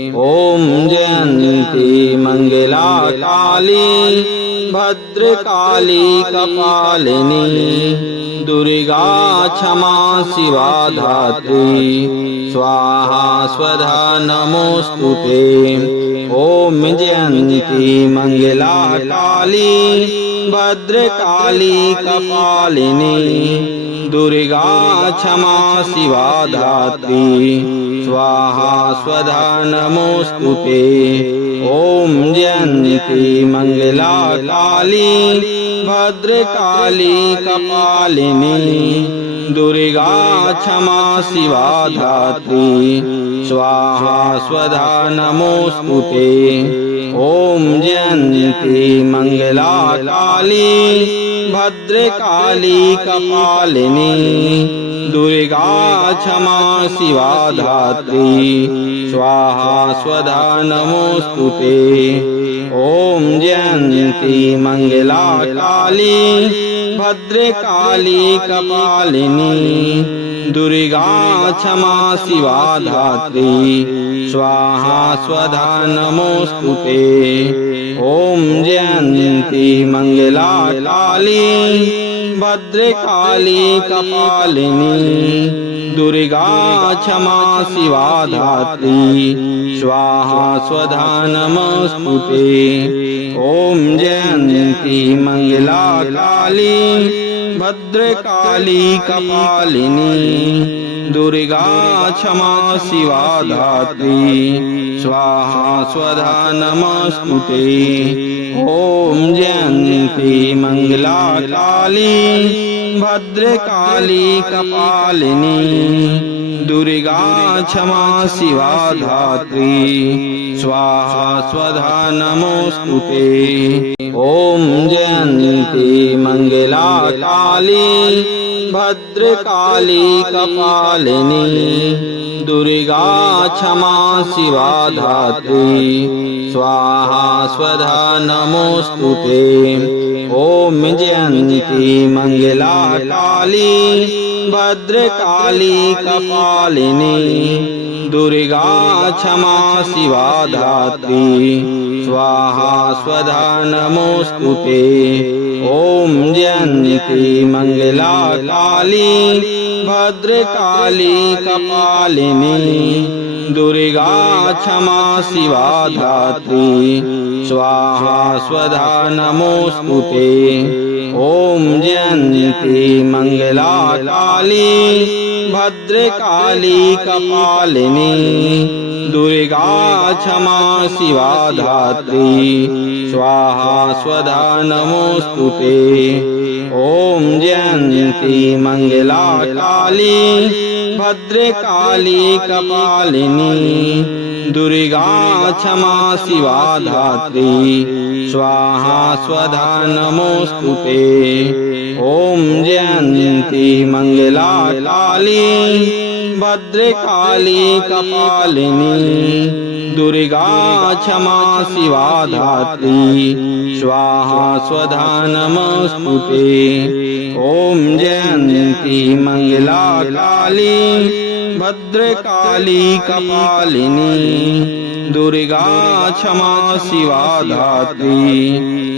ॐ जयन्ती मंगला काली भद्रकाली कपालिनी दुर्गा क्षमा शिवा धात्री स्वाहा स्वधा नमोस्तुते। ॐ जयन्ती मंगला काली भद्रकाली कपालिनी दुर्गा क्षमा शिवा धात्री स्वाहा स्वधा नमोस्तुते। ॐ जयन्ती मंगला काली भद्रकाली कपालिनी दुर्गा क्षमा शिवा धात्री स्वाहा स्वधा नमोस्तुते। ॐ जयन्ती मंगला काली भद्रकाली कपालिनी दुर्गा क्षमा शिवा धात्री स्वाहा स्वधा नमोस्तुते। ॐ जयन्ती मंगला काली भद्रकाली कपालिनी दुर्गा क्षमा शिवा धात्री स्वाहा स्वधा नमोस्तुते। ॐ जयन्ती मंगला काली भद्रकाली कपालिनी दुर्गा क्षमा शिवा धात्री स्वाहा स्वधा नमोस्तुते। ॐ जयन्ती मंगला काली भद्रकाली कपालिनी दुर्गा क्षमा शिवा धात्री स्वाहा स्वधा नमोस्तुते। ॐ जयन्ती मंगला काली भद्रकाली कपालिनी दुर्गा क्षमा शिवा धात्री स्वाहा स्वधा नमोस्तुते। ॐ जयन्ती मंगला काली भद्रकाली कपालिनी दुर्गा क्षमा शिवा धात्री स्वाहा स्वधा नमोस्तुते। ॐ जयन्ती मंगला काली भद्रकाली कपालिनी दुर्गा क्षमा शिवा धात्री स्वाहा स्वधा नमोस्तुते। ॐ जयन्ती मंगला काली भद्रकाली कपालिनी दुर्गा क्षमा शिवा धात्री स्वाहा स्वधा नमोस्तुते। ॐ जयन्ती मंगला काली भद्रकाली कपालिनी दुर्गा क्षमा शिवा धात्री स्वाहा स्वधा नमोस्तुते। ॐ जयन्ती मंगला काली भद्रकाली कपालिनी दुर्गा क्षमा शिवा धात्री स्वाहा स्वधा नमोस्तुते। ॐ जयन्ती मंगला काली भद्रकाली कपालिनी दुर्गा क्षमा शिवा धात्री स्वाहा स्वधा नमोस्तुते। ॐ जयन्ती मंगला काली भद्रकाली कपालिनी दुर्गा क्षमा शिवा धात्री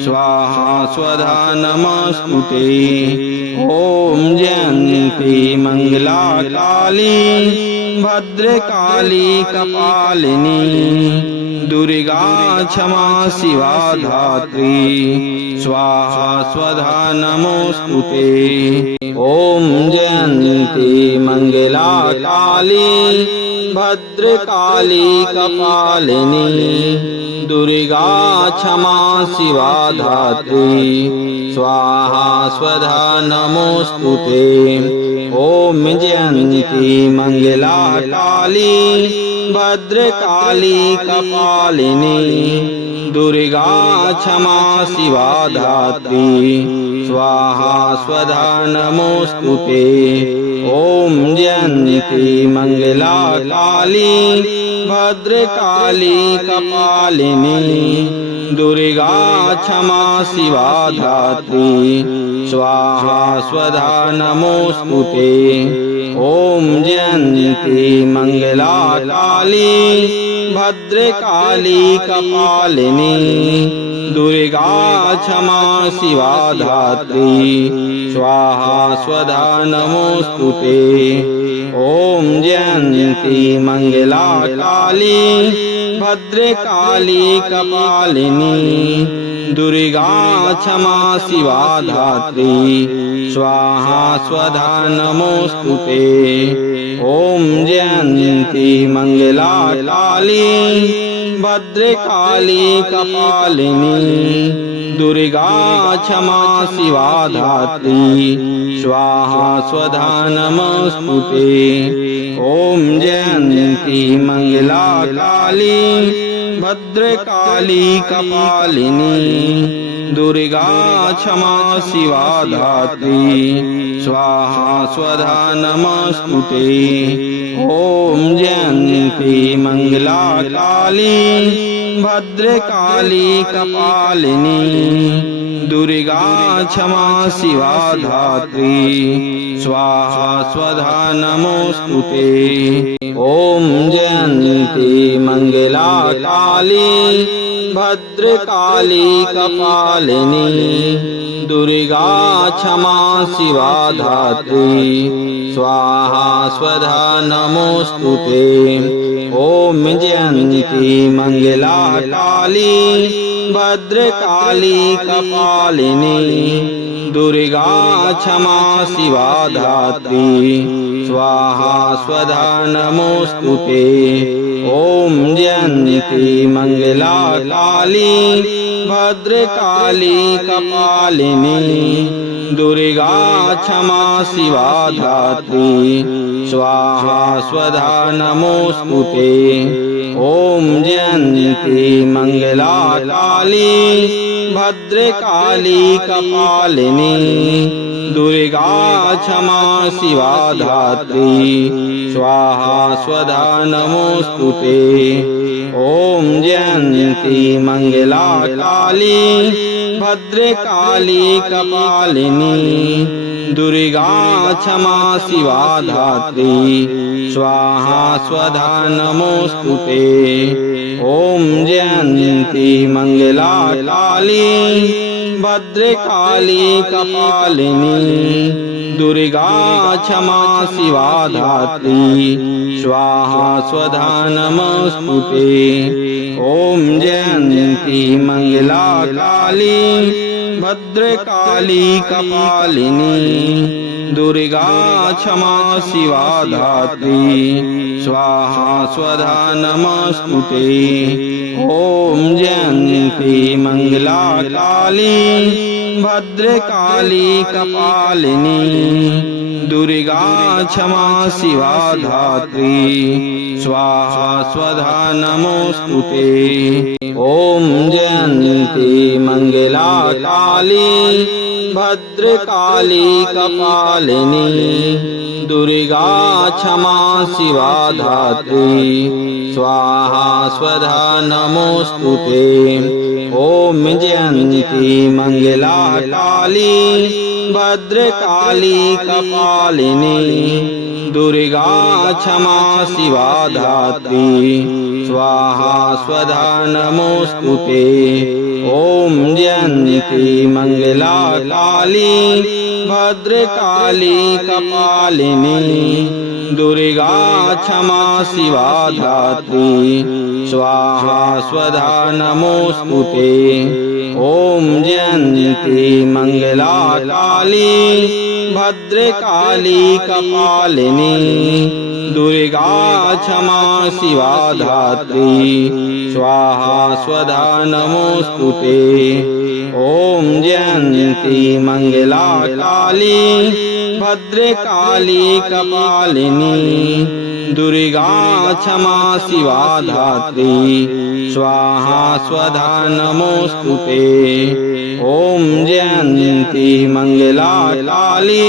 स्वाहा स्वधा नमोस्तुते। ॐ जयन्ती मंगला काली भद्रकाली कपालिनी दुर्गा क्षमा शिवा धात्री स्वाहा स्वधा नमोस्तुते। ॐ जयन्ती मंगला काली भद्रकाली कपालिनी दुर्गा क्षमा शिवा धात्री स्वाहा स्वधा नमोस्तुते। ॐ जयन्ती मंगला काली भद्रकाली कपालिनी दुर्गा क्षमा शिवा धात्री स्वाहा स्वधा नमोस्तुते। ॐ जयन्ती मंगला काली भद्रकाली कपालिनी दुर्गा क्षमा शिवा धात्री स्वाहा स्वधा नमोस्तुते। ॐ जयन्ती मंगला काली भद्रकाली कपालिनी दुर्गा क्षमा शिवा धात्री स्वाहा स्वधा नमोस्तुते। ओम जयंती मंगला काली भद्रकाली कपालिनी दुर्गा क्षमा शिवा धात्री स्वाहा स्वधा नमोस्तुते। ओम जयंती मंगला काली भद्रकाली कपालिनी दुर्गा क्षमा शिवा धात्री स्वाहा स्वधा नमोस्तुते। ओम जयंती मंगला काली भद्रकाली कपालिनी दुर्गा क्षमा शिवा धात्री स्वाहा स्वधा नमोस्तुते। ओम जयंती मंगला काली भद्रकाली कपालिनी दुर्गा क्षमा शिवा धात्री स्वाहा स्वधा नमोस्तुते। ओम जयंती मंगला काली भद्रकाली कपालिनी दुर्गा क्षमा शिवा धात्री स्वाहा स्वधा नमोस्तुते। ओम जयंती मंगला काली भद्रकाली कपालिनी दुर्गा क्षमा शिवा धात्री स्वाहा स्वधा नमोस्तुते। ओम जयंती मंगला काली भद्रकाली कपालिनी दुर्गा क्षमा शिवा धात्री स्वाहा स्वधा नमोस्तुते। ओम जयंती मंगला काली भद्रकाली कपालिनी दुर्गा क्षमा शिवा धात्री स्वाहा स्वधा नमोस्तुते। ओम जयंती मंगला काली भद्रकाली कपालिनी दुर्गा क्षमा शिवा धात्री स्वाहा स्वधा नमोस्तुते। ओम जयंती मंगला काली भद्रकाली कपालिनी दुर्गा क्षमा शिवा धात्री स्वाहा स्वधा नमोस्तुते। ओम जयंती मंगला काली भद्रकाली कपालिनी दुर्गा क्षमा शिवा धात्री स्वाहा स्वधा नमोस्तुते। ओम जयंती मंगला काली भद्रकाली कपालिनी दुर्गा क्षमा शिवा धात्री स्वाहा स्वधा नमोस्तुते। ओम जयंती मंगला काली भद्रकाली कपालिनी दुर्गा क्षमा शिवा धात्री स्वाहा स्वधा नमोस्तुते। ओम जयंती मंगला काली भद्रकाली कपालिनी दुर्गा क्षमा शिवा धात्री स्वाहा स्वधा नमोस्तुते। ओम जयंती मंगला काली भद्रकाली कपालिनी दुर्गा क्षमा शिवा धात्री स्वाहा स्वधा नमोस्तुते। ओम जयंती मंगला काली भद्रकाली कपालिनी दुर्गा क्षमा शिवा धात्री स्वाहा स्वधा नमोस्तुते। ओम जयंती मंगला काली भद्रकाली कपालिनी दुर्गा क्षमा शिवा धात्री स्वाहा स्वधा नमोस्तुते। ओम जयंती मंगला काली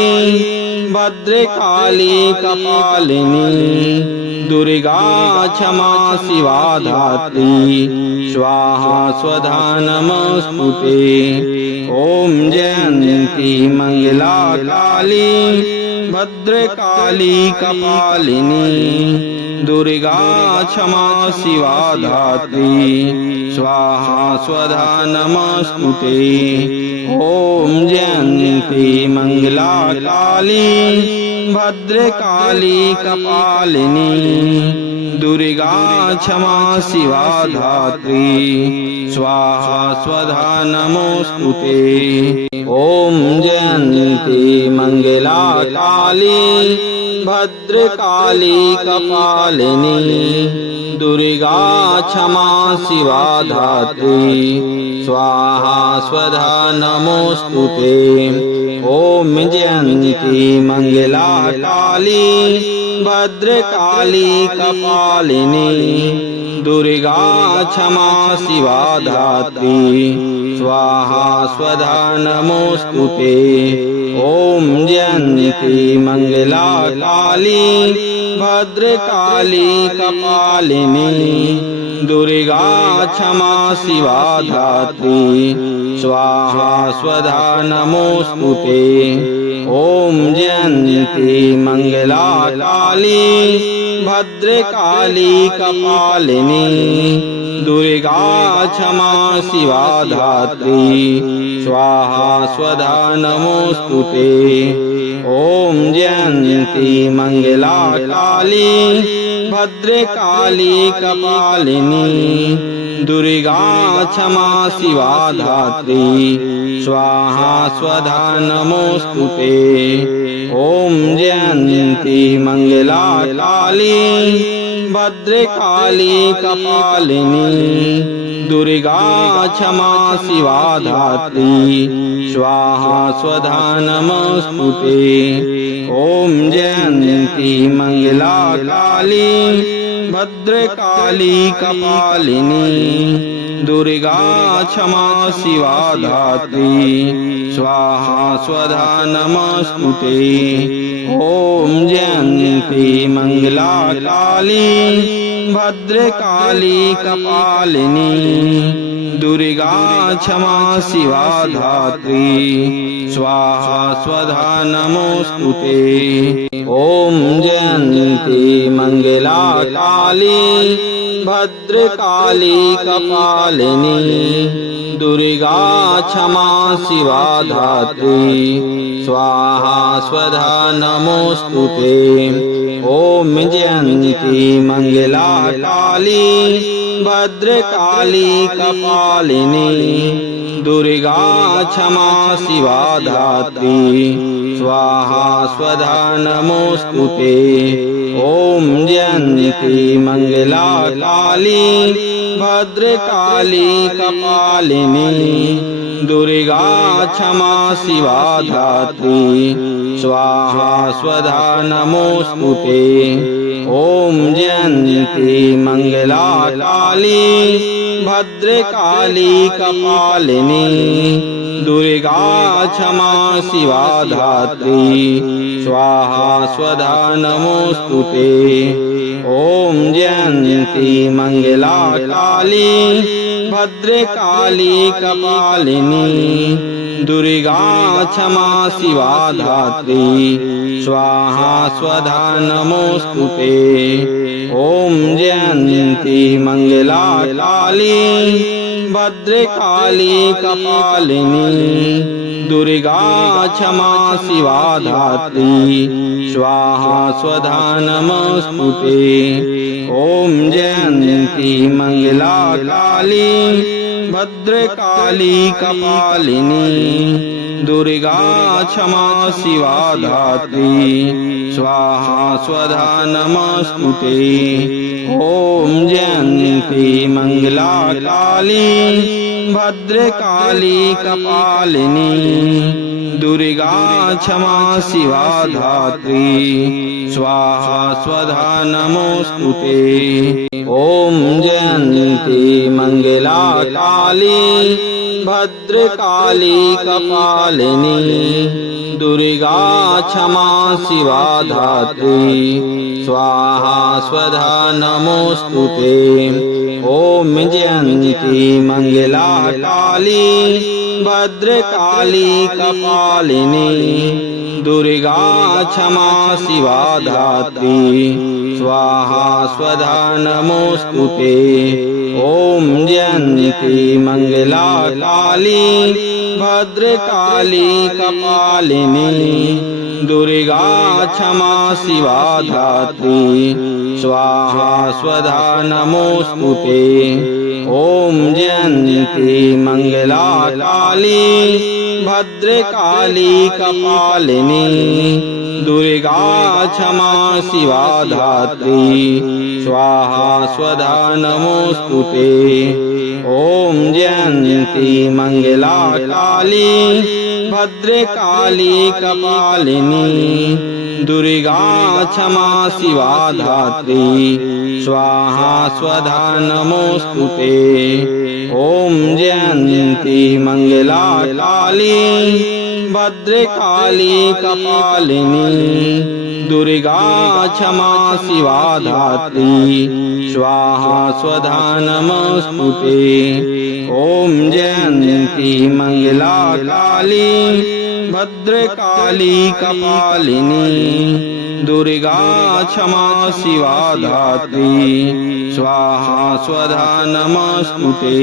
भद्रकाली कपालिनी दुर्गा क्षमा शिवा धात्री स्वाहा स्वधा नमोस्तुते। ओम जयंती मंगला काली भद्रकाली कपालिनी दुर्गा क्षमा शिवा धात्री स्वाहा स्वधा नमस्तुते। ओम जयंती मंगला काली भद्रकाली कपालिनी दुर्गा क्षमा शिवा धात्री स्वाहा स्वधा नमोस्तुते। ओम जयंती मंगला काली भद्रकाली कपालिनी दुर्गा क्षमा शिवा धात्री स्वाहा स्वधा नमोस्तुते। ओम जयंती मंगला काली भद्रकाली कपालिनी दुर्गा क्षमा शिवा धात्री स्वाहा स्वधा नमोस्तुते। ओम जयंती मंगला काली भद्रकाली कपालिनी दुर्गा क्षमा शिवा धात्री स्वाहा स्वधा नमोस्तुते। ओम जयंती मंगला काली भद्रकाली कपालिनी दुर्गा क्षमा शिवा धात्री स्वाहा स्वधा नमोस्तुते। ओम जयंती मंगला काली भद्रकाली कपालिनी दुर्गा क्षमा शिवा धात्री स्वाहा स्वधा नमोस्तुते। ओम जयंती मंगला काली भद्रकाली कपालिनी दुर्गा क्षमा शिवा धात्री स्वाहा स्वधा नमोस्तुते। ओम जयंती मंगला काली भद्रकाली कपालिनी दुर्गा क्षमा शिवा धात्री स्वाहा स्वधा नमोस्तुते। ओम जयंती मंगला काली भद्रकाली कपालिनी दुर्गा क्षमा शिवा धात्री स्वाहा स्वधा नमोस्तुते। ओम जयंती मंगला काली भद्रकाली कपालिनी दुर्गा क्षमा शिवा धात्री स्वाहा स्वधा नमोस्तुते। ओम जयंती मंगला काली भद्रकाली कपालिनी दुर्गा क्षमा शिवा धात्री स्वाहा स्वधा नमोस्तुते। ओम जयंती मंगला काली भद्रकाली कपालिनी दुर्गा क्षमा शिवा धात्री स्वाहा स्वधा नमोस्तुते। ओम जयंती मंगला काली भद्रकाली कपालिनी दुर्गा क्षमा शिवा धात्री स्वाहा स्वधा नमोस्तुते। ओम जयंती मंगला काली भद्रकाली कपालिनी दुर्गा क्षमा शिवा धात्री स्वाहा स्वधा नमोस्तुते। ओम जयंती मंगला काली भद्रकाली कपालिनी दुर्गा क्षमा शिवा धात्री स्वाहा स्वधा नमोस्तुते। ओम जयंती मंगला काली भद्रकाली कपालिनी दुर्गा क्षमा शिवा धात्री स्वाहा स्वधा नमोस्तुते। ओम जयंती मंगला काली भद्रकाली कपालिनी दुर्गा क्षमा शिवा धात्री स्वाहा स्वधा नमोस्तुते। ओम जयंती मंगला काली भद्रकाली कपालिनी दुर्गा क्षमा शिवा धात्री स्वाहा स्वधा नमोस्तुते। ओम जयंती मंगला काली भद्रकाली कपालिनी दुर्गा क्षमा शिवा धात्री स्वाहा स्वधा नमोस्तुते। ओम जयंती मंगला काली भद्रकाली कपालिनी दुर्गा क्षमा शिवा धात्री स्वाहा स्वधा नमोस्तुते। ओम जयंती मंगला काली भद्रकाली कपालिनी दुर्गा क्षमा शिवा धात्री स्वाहा स्वधा नमोस्तुते। ओम जयंती मंगला काली भद्रकाली कपालिनी दुर्गा क्षमा शिवा धात्री स्वाहा स्वधा नमोस्तुते। ओम जयंती मंगला काली भद्रकाली कपालिनी दुर्गा क्षमा शिवा धात्री स्वाहा स्वधा नमोस्तुते। ओम जयंती मंगला काली भद्रकाली कपालिनी दुर्गा क्षमा शिवा धात्री स्वाहा स्वधा नमोस्तुते।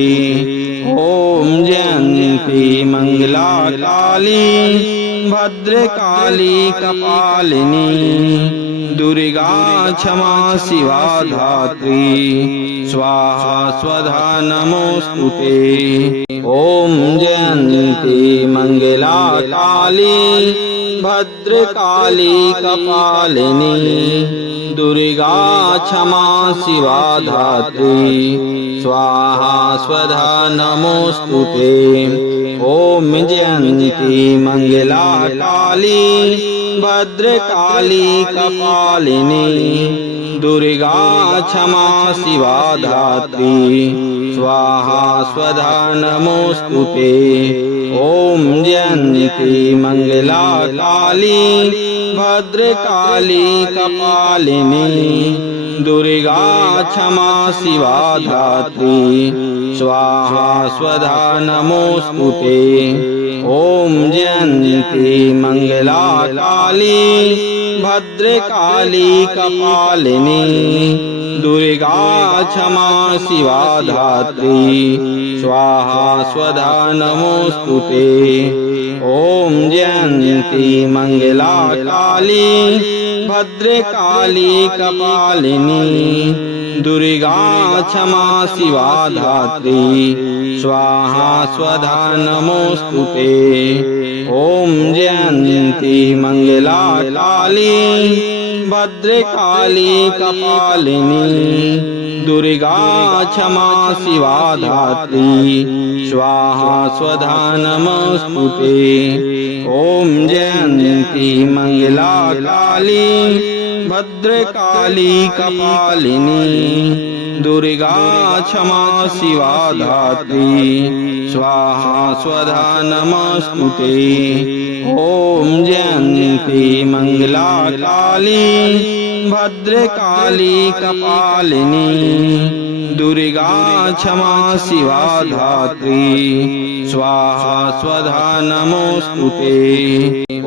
ओम जयंती मंगला काली भद्रकाली कपालिनी दुर्गा क्षमा शिवा धात्री स्वाहा स्वधा नमोस्तुते। ओम जयंती मंगला काली भद्रकाली कपालिनी दुर्गा क्षमा शिवा धात्री स्वाहा स्वधा नमोस्तुते। ओम जयंती मंगला काली भद्रकाली कपालिनी दुर्गा क्षमा शिवा धात्री स्वाहा स्वधा नमोस्तुते। ओम जयंती मंगला काली भद्रकाली कपालिनी दुर्गा क्षमा शिवा धात्री स्वाहा स्वधा नमोस्तुते। ओम जयंती मंगला काली भद्रकाली कपालिनी दुर्गा क्षमा शिवा धात्री स्वाहा स्वधा नमोस्तुते। ओम जयंती मंगला काली भद्रकाली कपालिनी दुर्गा क्षमा शिवा धात्री स्वाहा स्वधा नमोस्तुते। ओम जयंती मंगला काली भद्रकाली कपालिनी दुर्गा क्षमा शिवा धात्री स्वाहा स्वधा नमोस्तुते। ओम जयंती मंगला काली भद्रकाली कपालिनी दुर्गा क्षमा शिवा धात्री स्वाहा स्वधा नमोस्तुते। ओम जयंती मंगला काली भद्रकाली कपालिनी दुर्गा क्षमा शिवा धात्री स्वाहा स्वधा नमोस्तुते।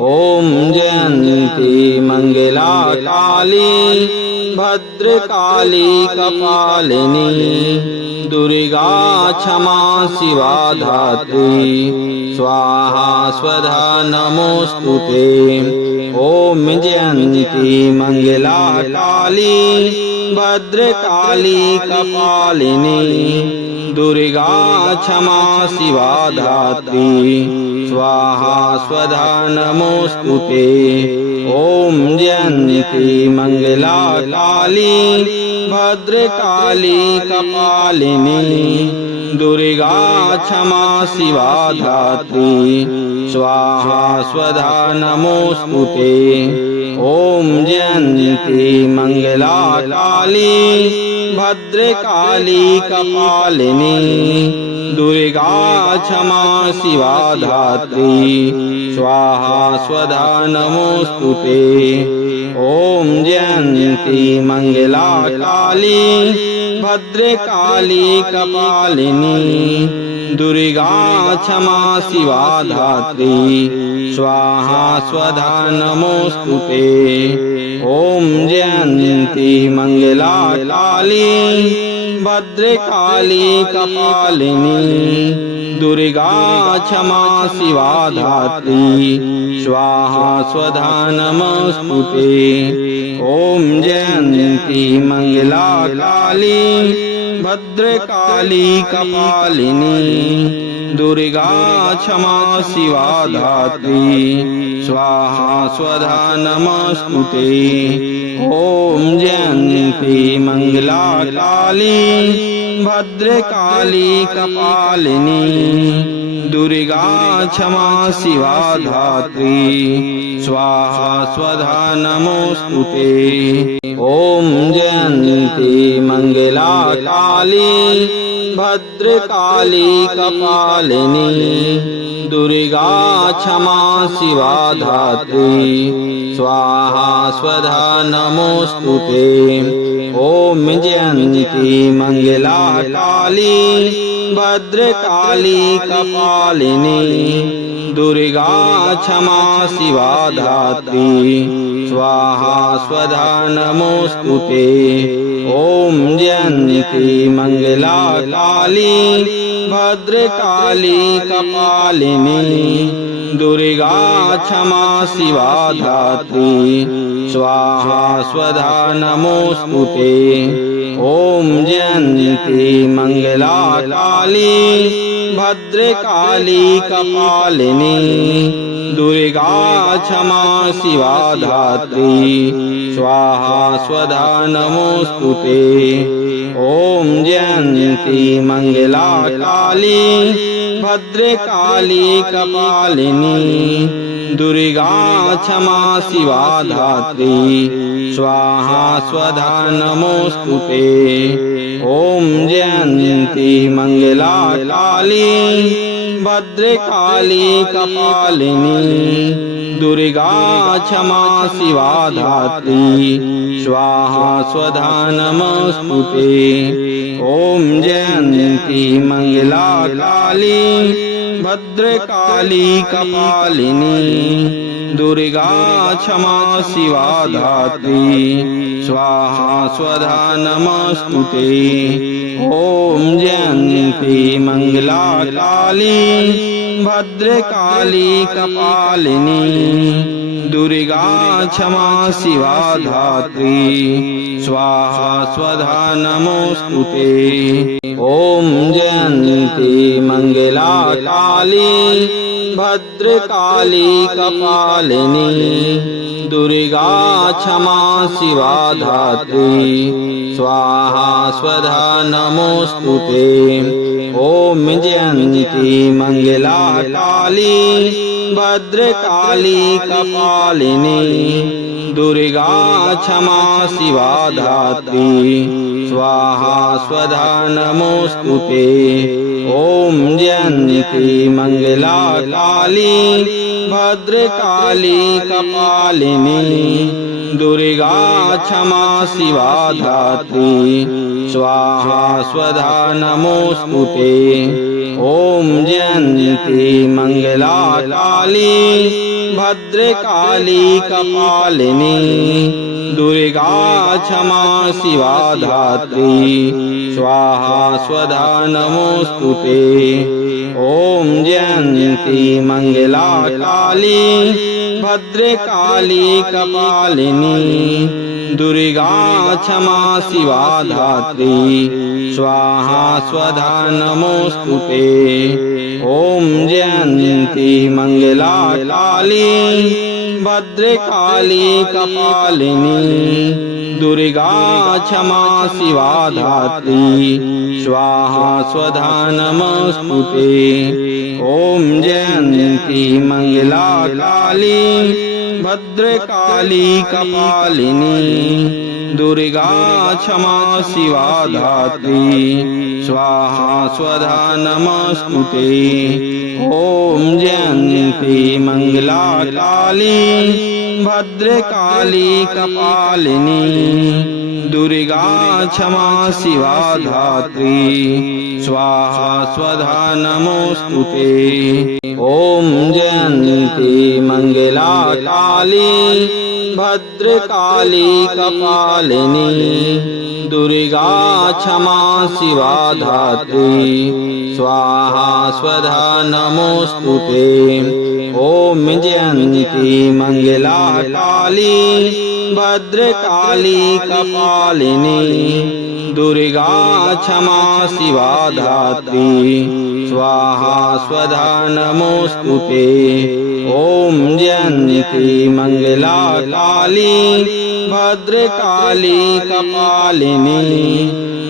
ओम जयंती मंगला काली भद्रकाली कपालिनी दुर्गा क्षमा शिवा धात्री स्वाहा स्वधा नमोस्तुते। ओम जयंती मंगला काली भद्रकाली कपालिनी दुर्गा क्षमा शिवा धात्री स्वाहा स्वधा नमोस्तुते। ओम जयंती मंगला काली भद्रकाली कपालिनी दुर्गा क्षमा शिवा धात्री स्वाहा स्वधा नमोस्तुते। ॐ जयन्ती मंगला काली भद्रकाली कपालिनी दुर्गा क्षमा शिवा धात्री स्वाहा स्वधा नमोस्तुते। ॐ जयन्ती मंगला काली भद्रकाली कपालिनी दुर्गा क्षमा शिवा धात्री स्वाहा स्वधा नमोस्तुते। ॐ जयन्ती मंगला काली भद्रकाली कपालिनी दुर्गा क्षमा शिवा धात्री स्वाहा स्वधा नमोस्तुते। ॐ जयन्ती मंगला काली भद्रकाली कपालिनी दुर्गा क्षमा शिवा धात्री स्वाहा स्वधा नमोस्तुते। ॐ जयन्ती मंगला काली भद्रकाली कपालिनी दुर्गा क्षमा शिवा धात्री स्वाहा स्वधा नमोस्तुते। ॐ जयन्ती मंगला काली भद्रकाली कपालिनी दुर्गा क्षमा शिवा धात्री स्वाहा स्वधा नमोस्तुते। ॐ जयन्ती मंगला काली भद्रकाली कपालिनी दुर्गा क्षमा शिवा धात्री स्वाहा स्वधा नमोस्तुते। ॐ जयन्ती मंगला काली भद्रकाली कपालिनी दुर्गा क्षमा शिवा धात्री स्वाहा स्वधा नमोस्तुते। ॐ जयन्ती मंगला काली भद्रकाली कपालिनी दुर्गा क्षमा शिवा धात्री स्वाहा स्वधा नमोस्तुते। ॐ जयन्ती मंगला काली भद्रकाली कपालिनी दुर्गा क्षमा शिवा धात्री स्वाहा स्वधा नमोस्तुते। ॐ जयन्ती मंगला काली भद्रकाली कपालिनी दुर्गा क्षमा शिवा धात्री स्वाहा स्वधा नमोस्तुते। ॐ जयन्ती मंगला काली भद्रकाली कपालिनी दुर्गा क्षमा शिवा धात्री स्वाहा स्वधा नमोस्तुते। ॐ जयन्ती मंगला काली भद्रकाली कपालिनी दुर्गा क्षमा शिवा धात्री स्वाहा स्वधा नमोस्तुते। ॐ जयन्ती मंगला काली भद्रकाली कपालिनी दुर्गा क्षमा शिवा धात्री स्वाहा स्वधा नमोस्तुते। ॐ जयन्ती मंगला काली भद्रकाली कपालिनी दुर्गा क्षमा शिवा धात्री स्वाहा स्वधा नमोस्तुते। ॐ जयन्ती मंगला काली भद्रकाली कपालिनी दुर्गा क्षमा शिवा धात्री स्वाहा स्वधा नमोस्तुते। ॐ जयन्ती मंगला काली भद्रकाली कपालिनी दुर्गा क्षमा शिवा धात्री स्वाहा स्वधा नमोस्तुते। ॐ जयन्ती मंगला काली भद्रकाली कपालिनी दुर्गा क्षमा शिवा धात्री स्वाहा स्वधा नमोस्तुते। ॐ जयन्ती मंगला काली भद्रकाली कपालिनी दुर्गा क्षमा शिवा धात्री स्वाहा स्वधा नमोस्तुते। ॐ जयन्ती मंगला काली भद्रकाली कपालिनी दुर्गा क्षमा शिवा धात्री स्वाहा स्वधा नमस्तुते। ओम जयंती मंगला काली भद्रकाली कपालिनी दुर्गा क्षमा शिवा धात्री स्वाहा स्वधा नमोस्तुते। ओम जयंती मंगला काली भद्रकाली कपालिनी दुर्गा क्षमा शिवा धात्री स्वाहा स्वधा नमोस्तुते। ओम जयंती मंगला काली भद्रकाली कपालिनी दुर्गा क्षमा शिवा धात्री स्वाहा स्वधा नमोस्तुते। ओम जयंती मंगला काली भद्रकाली कपालिनी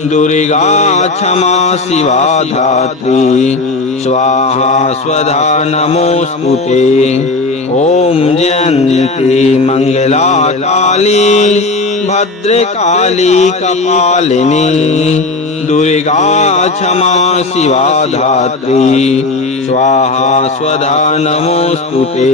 दुर्गा क्षमा शिवा धात्री स्वाहा स्वधा नमोस्तुते। ओम जयंती मंगला काली भद्रकाली कपालिनी दुर्गा क्षमा शिवा धात्री स्वाहा स्वधा नमोस्तुते।